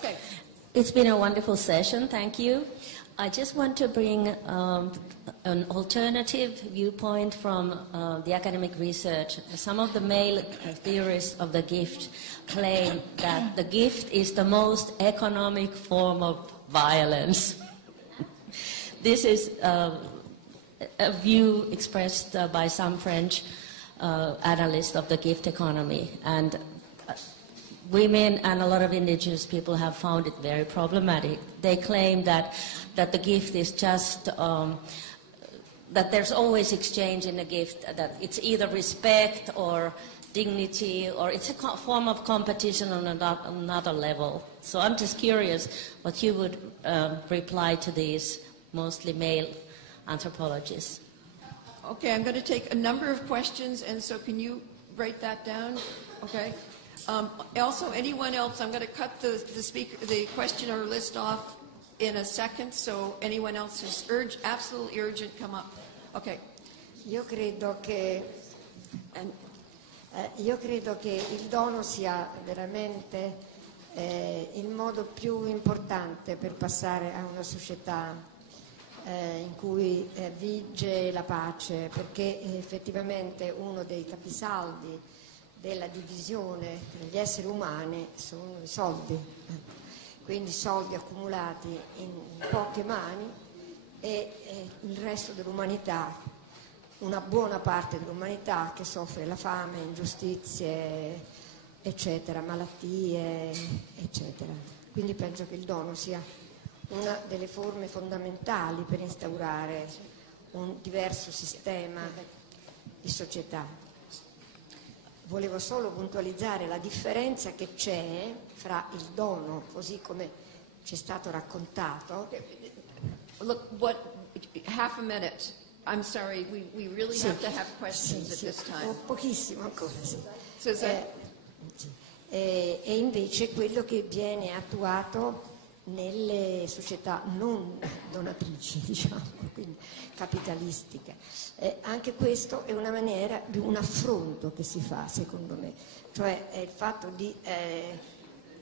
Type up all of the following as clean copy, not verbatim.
Okay. It's been a wonderful session, thank you. I just want to bring an alternative viewpoint from the academic research. Some of the male theorists of the gift claim that the gift is the most economic form of violence. This is a view expressed by some French analysts of the gift economy, and women and a lot of indigenous people have found it very problematic. They claim that the gift is just, that there's always exchange in the gift, that it's either respect or dignity, or it's a form of competition on another level. So I'm just curious what you would reply to these mostly male anthropologists. Okay, I'm going to take a number of questions, and so can you write that down? Okay. Also, anyone else, I'm going to cut the questioner list off in a second, so anyone else who's absolutely urgent, come up. Okay. Io credo che il dono sia veramente il modo più importante per passare a una società in cui vige la pace, perché effettivamente uno dei capisaldi della divisione tra gli esseri umani sono i soldi, quindi soldi accumulati in poche mani e il resto dell'umanità, una buona parte dell'umanità che soffre la fame, ingiustizie, eccetera, malattie, eccetera. Quindi penso che il dono sia una delle forme fondamentali per instaurare un diverso sistema di società. Volevo solo puntualizzare la differenza che c'è fra il dono, così come ci è stato raccontato. Look, half a minute. I'm sorry, we really have to have questions at this time. Pochissimo ancora, sì. E invece quello che viene attuato nelle società non donatrici, diciamo, quindi capitalistiche. Anche questo è una maniera di un affronto che si fa, secondo me, cioè è il fatto di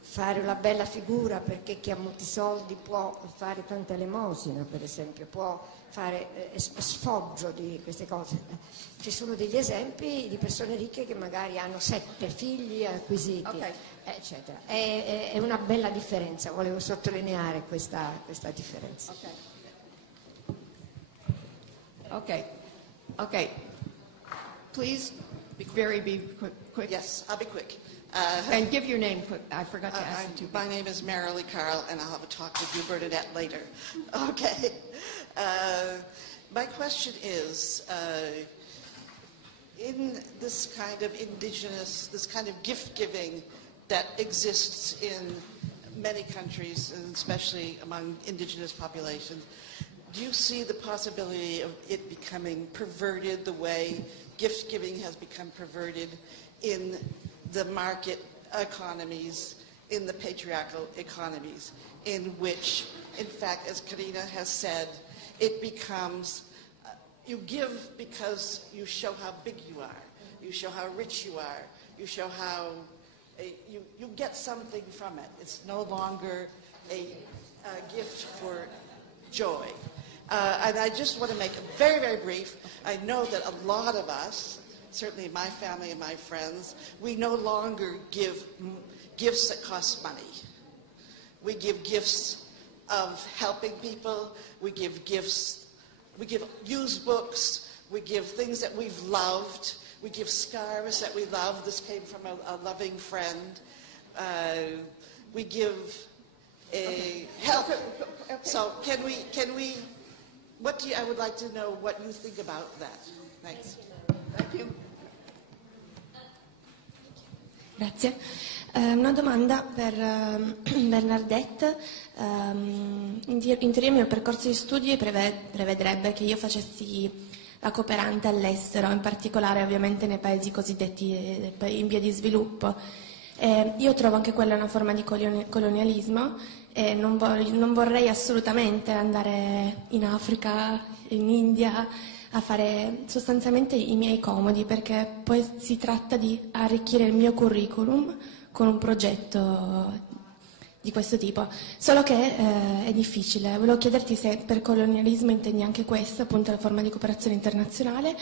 fare una bella figura, perché chi ha molti soldi può fare tanta elemosina, per esempio, può fare sfoggio di queste cose. Ci sono degli esempi di persone ricche che magari hanno 7 figli acquisiti, okay, eccetera. È una bella differenza, volevo sottolineare questa differenza. Okay. Please, be quick. Yes, I'll be quick. And give your name quick. I forgot to ask you. My name is Marilee Carl, and I'll have a talk with you, Bernadette, later. Okay. My question is, in this kind of indigenous, this kind of gift-giving that exists in many countries, and especially among indigenous populations, do you see the possibility of it becoming perverted the way gift-giving has become perverted in the market economies, in the patriarchal economies, in which, in fact, as Karina has said, it becomes, you give because you show how big you are, you show how rich you are, you show how, you get something from it. It's no longer a gift for joy. And I just want to make it very, very brief. I know that a lot of us, certainly my family and my friends, we no longer give gifts that cost money. We give gifts of helping people. We give gifts, we give used books. We give things that we've loved. We give scarves that we love. This came from a loving friend. We give help. Okay. So can we, I would like to know what you think about that. Thanks. Thank you. Grazie. Una domanda per Bernadette. In teoria il mio percorso di studi prevederebbe che io facessi la cooperante all'estero, in particolare ovviamente nei paesi cosiddetti in via di sviluppo. Io trovo anche quella una forma di colonialismo e non vorrei assolutamente andare in Africa, in India, a fare sostanzialmente i miei comodi, perché poi si tratta di arricchire il mio curriculum con un progetto di questo tipo, solo che è difficile. Volevo chiederti se per colonialismo intendi anche questo, appunto la forma di cooperazione internazionale,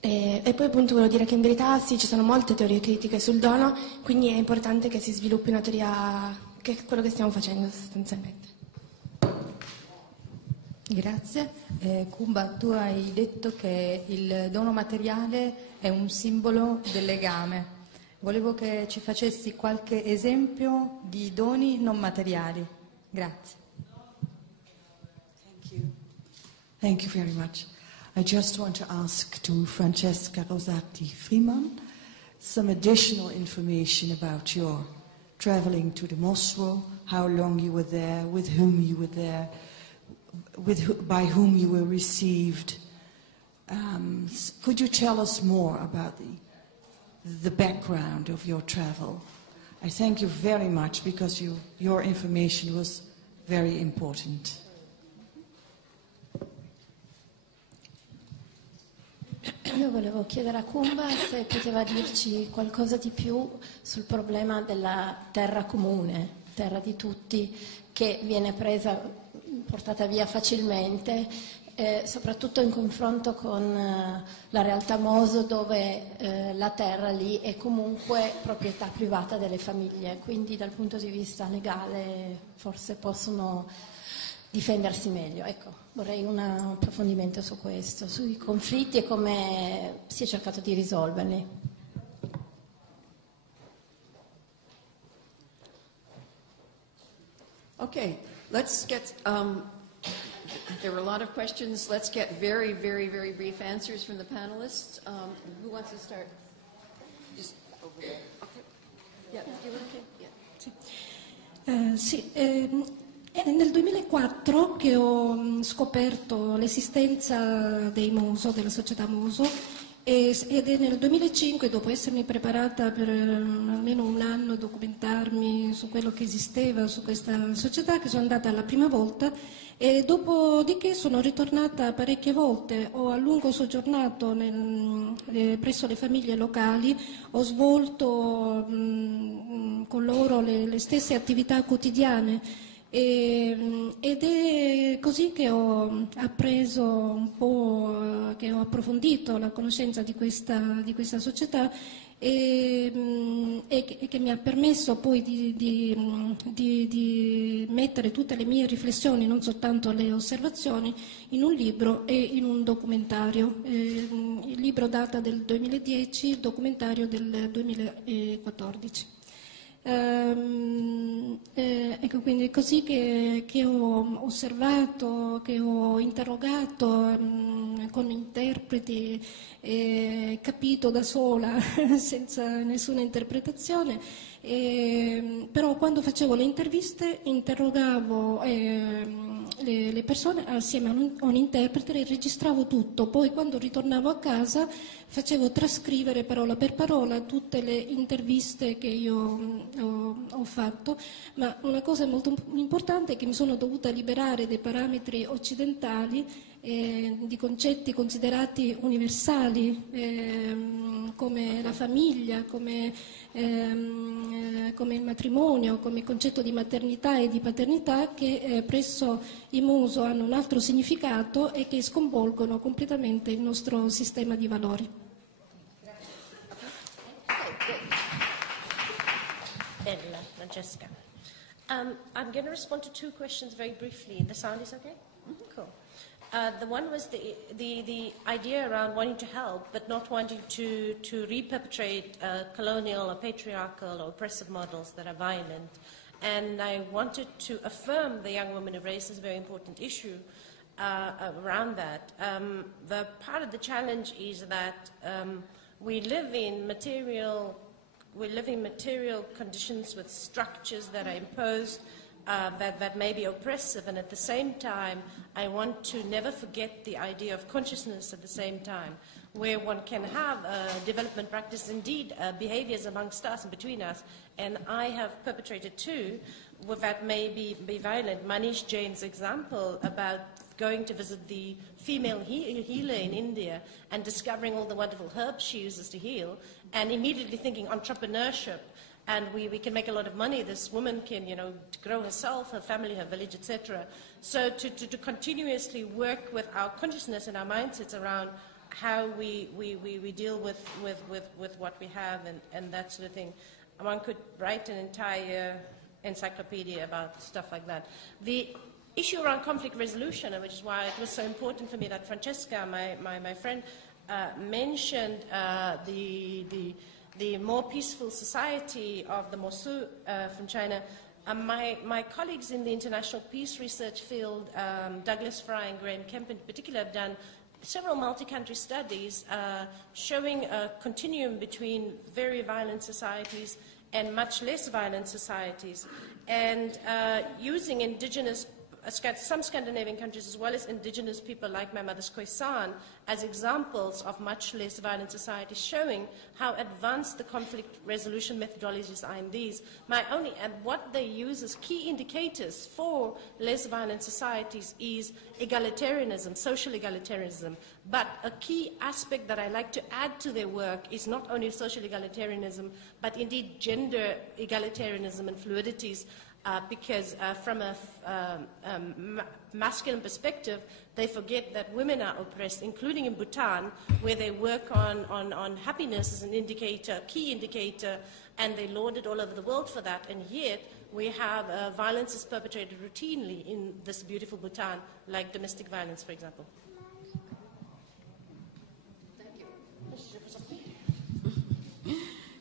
e poi appunto volevo dire che in verità sì, ci sono molte teorie critiche sul dono, quindi è importante che si sviluppi una teoria, che è quello che stiamo facendo sostanzialmente. Grazie. Kumba, tu hai detto che il dono materiale è un simbolo del legame. Volevo che ci facessi qualche esempio di doni non materiali. Grazie. Thank you very much. I just want to ask to Francesca Rosati Freeman some additional information about your traveling to the Mosro, how long you were there, with whom you were there, by whom you were received. Could you tell us more about the background of your travel? I thank you very much because your information was very important. Io volevo chiedere a Kumba se poteva dirci qualcosa di più sul problema della terra comune, terra di tutti, che viene portata via facilmente, soprattutto in confronto con la realtà Moso, dove la terra lì è comunque proprietà privata delle famiglie, quindi dal punto di vista legale forse possono difendersi meglio. Ecco, vorrei un approfondimento su questo, sui conflitti e come si è cercato di risolverli. Okay, let's get, there were a lot of questions. Let's get very, very, very brief answers from the panelists. Who wants to start? Just over there. Okay. Yeah, do you want to? Yeah. Sì, è nel 2004 che ho scoperto l'esistenza dei Moso, della società Moso, ed è nel 2005, dopo essermi preparata per almeno un anno a documentarmi su quello che esisteva, su questa società, che sono andata la prima volta, e dopodiché sono ritornata parecchie volte. Ho a lungo soggiornato presso le famiglie locali, ho svolto con loro le stesse attività quotidiane. Ed è così che ho appreso un po', che ho approfondito la conoscenza di questa società e che mi ha permesso poi di mettere tutte le mie riflessioni, non soltanto le osservazioni, in un libro e in un documentario. Il libro data del 2010, il documentario del 2014. Ecco, quindi è così che ho osservato, che ho interrogato con interpreti, capito da sola senza nessuna interpretazione, però quando facevo le interviste interrogavo le persone assieme a un interprete e registravo tutto, poi quando ritornavo a casa facevo trascrivere parola per parola tutte le interviste che io ho fatto, ma una cosa molto importante è che mi sono dovuta liberare dei parametri occidentali, di concetti considerati universali, come la famiglia, come il matrimonio, come il concetto di maternità e di paternità, che presso i Moso hanno un altro significato e che sconvolgono completamente il nostro sistema di valori. Bella, Francesca. I'm going to respond to two questions very briefly. The sound is okay? Cool. The one was the idea around wanting to help but not wanting to re-perpetrate colonial or patriarchal or oppressive models that are violent. And I wanted to affirm the young women have raised this very important issue around that. The part of the challenge is that we live in material conditions with structures that are imposed that may be oppressive, and at the same time I want to never forget the idea of consciousness at the same time, where one can have development practice, indeed behaviors amongst us and between us, and I have perpetrated too, that may be violent. Manish Jain's example about going to visit the female healer in India and discovering all the wonderful herbs she uses to heal, and immediately thinking entrepreneurship and we can make a lot of money. This woman can, grow herself, her family, her village, etc. So to continuously work with our consciousness and our mindsets around how we deal with what we have and that sort of thing. One could write an entire encyclopedia about stuff like that. The issue around conflict resolution, which is why it was so important for me that Francesca, my friend, mentioned the more peaceful society of the Mosu from China. My colleagues in the international peace research field, Douglas Fry and Graham Kemp in particular, have done several multi-country studies showing a continuum between very violent societies and much less violent societies, and using indigenous, some Scandinavian countries as well as indigenous people like my mother's Khoisan as examples of much less violent societies, showing how advanced the conflict resolution methodologies are in these. And what they use as key indicators for less violent societies is egalitarianism, social egalitarianism. But a key aspect that I like to add to their work is not only social egalitarianism, but indeed gender egalitarianism and fluidities. Because from a masculine perspective, they forget that women are oppressed, including in Bhutan, where they work on happiness as an indicator, key indicator, and they laud it all over the world for that. And yet, we have violence is perpetrated routinely in this beautiful Bhutan, like domestic violence, for example.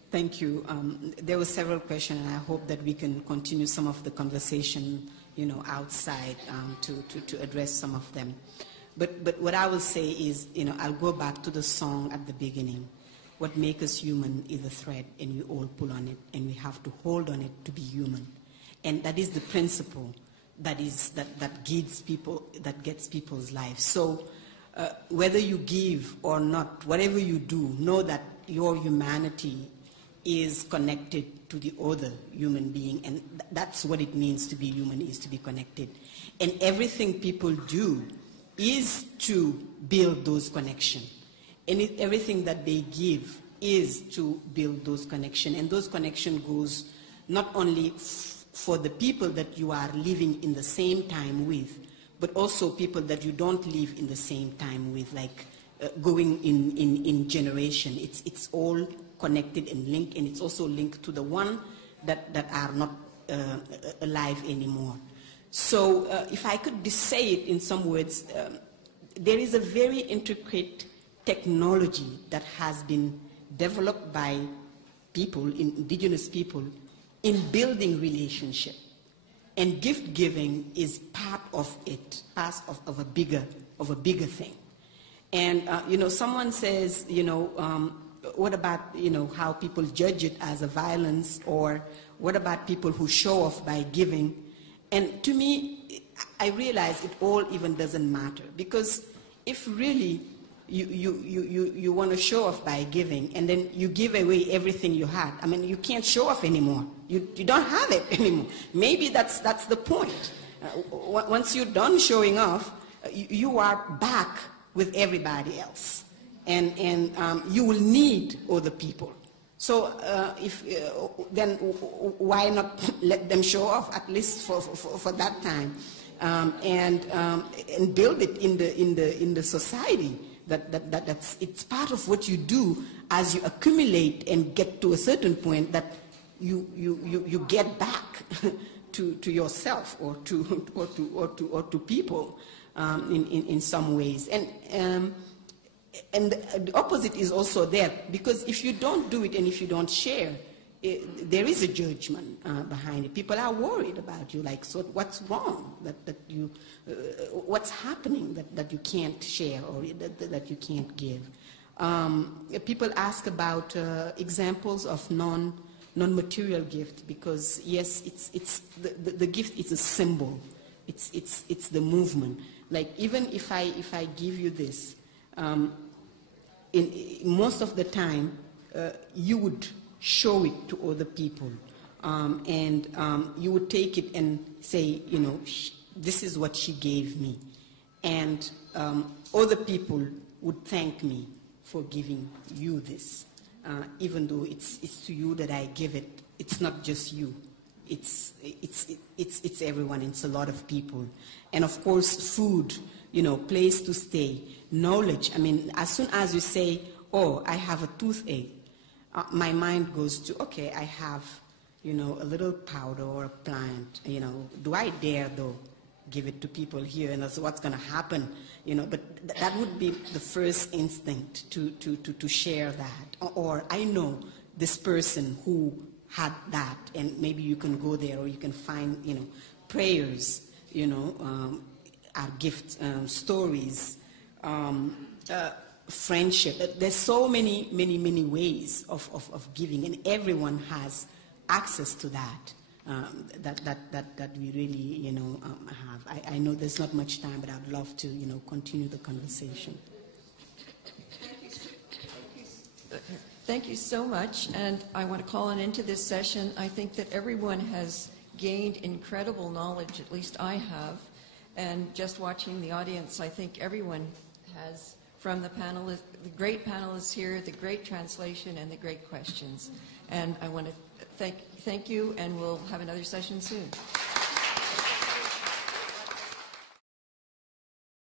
Thank you. There were several questions, and I hope that we can continue some of the conversation, outside to address some of them. But what I will say is, I'll go back to the song at the beginning. What makes us human is a thread, and we all pull on it, and we have to hold on it to be human. And that is the principle that guides people, that gets people's lives. So whether you give or not, whatever you do, know that your humanity is connected to the other human being, and that's what it means to be human, is to be connected. And everything people do is to build those connections. And everything that they give is to build those connections. And those connections goes not only for the people that you are living in the same time with, but also people that you don't live in the same time with, like going in generation. It's all connected and linked, and it's also linked to the one that are not alive anymore. So if I could say it in some words, there is a very intricate technology that has been developed by people, indigenous people, in building relationship. And gift giving is part of it, part of a bigger thing. And someone says, what about, how people judge it as a violence, or what about people who show off by giving? And to me, I realize it all even doesn't matter, because if really you want to show off by giving, and then you give away everything you had, I mean, you can't show off anymore. You don't have it anymore. Maybe that's the point. Once you're done showing off, you are back with everybody else. And you will need other people. So then why not let them show off at least for that time, and build it in the society that's it's part of what you do as you accumulate and get to a certain point that you get back to yourself or to people in some ways. And the opposite is also there, because if you don't do it and if you don't share, there is a judgment behind it. People are worried about you, like, so what's wrong that you, what's happening that you can't share or that you can't give. People ask about examples of non-material gift, because yes, it's the gift is a symbol. It's the movement. Like, even if I give you this. In most of the time, you would show it to other people, and you would take it and say, this is what she gave me, and other people would thank me for giving you this, even though it's to you that I give it it's not just you. It's everyone. It's a lot of people. And of course, food, place to stay, knowledge. I mean, as soon as you say, oh, I have a toothache, my mind goes to, okay, I have, a little powder or a plant, do I dare though give it to people here, and that's what's going to happen, but that would be the first instinct to share that. Or I know this person who had that, and maybe you can go there, or you can find, prayers, our gifts, stories, friendship. There's so many ways of giving, and everyone has access to that. That we really, have. I know there's not much time, but I'd love to, continue the conversation. Thank you so much, and I want to call an end to this session. I think that everyone has gained incredible knowledge, at least I have, and just watching the audience, I think everyone has, from the panelists, the great panelists here, the great translation, and the great questions. And I want to thank you, and we'll have another session soon.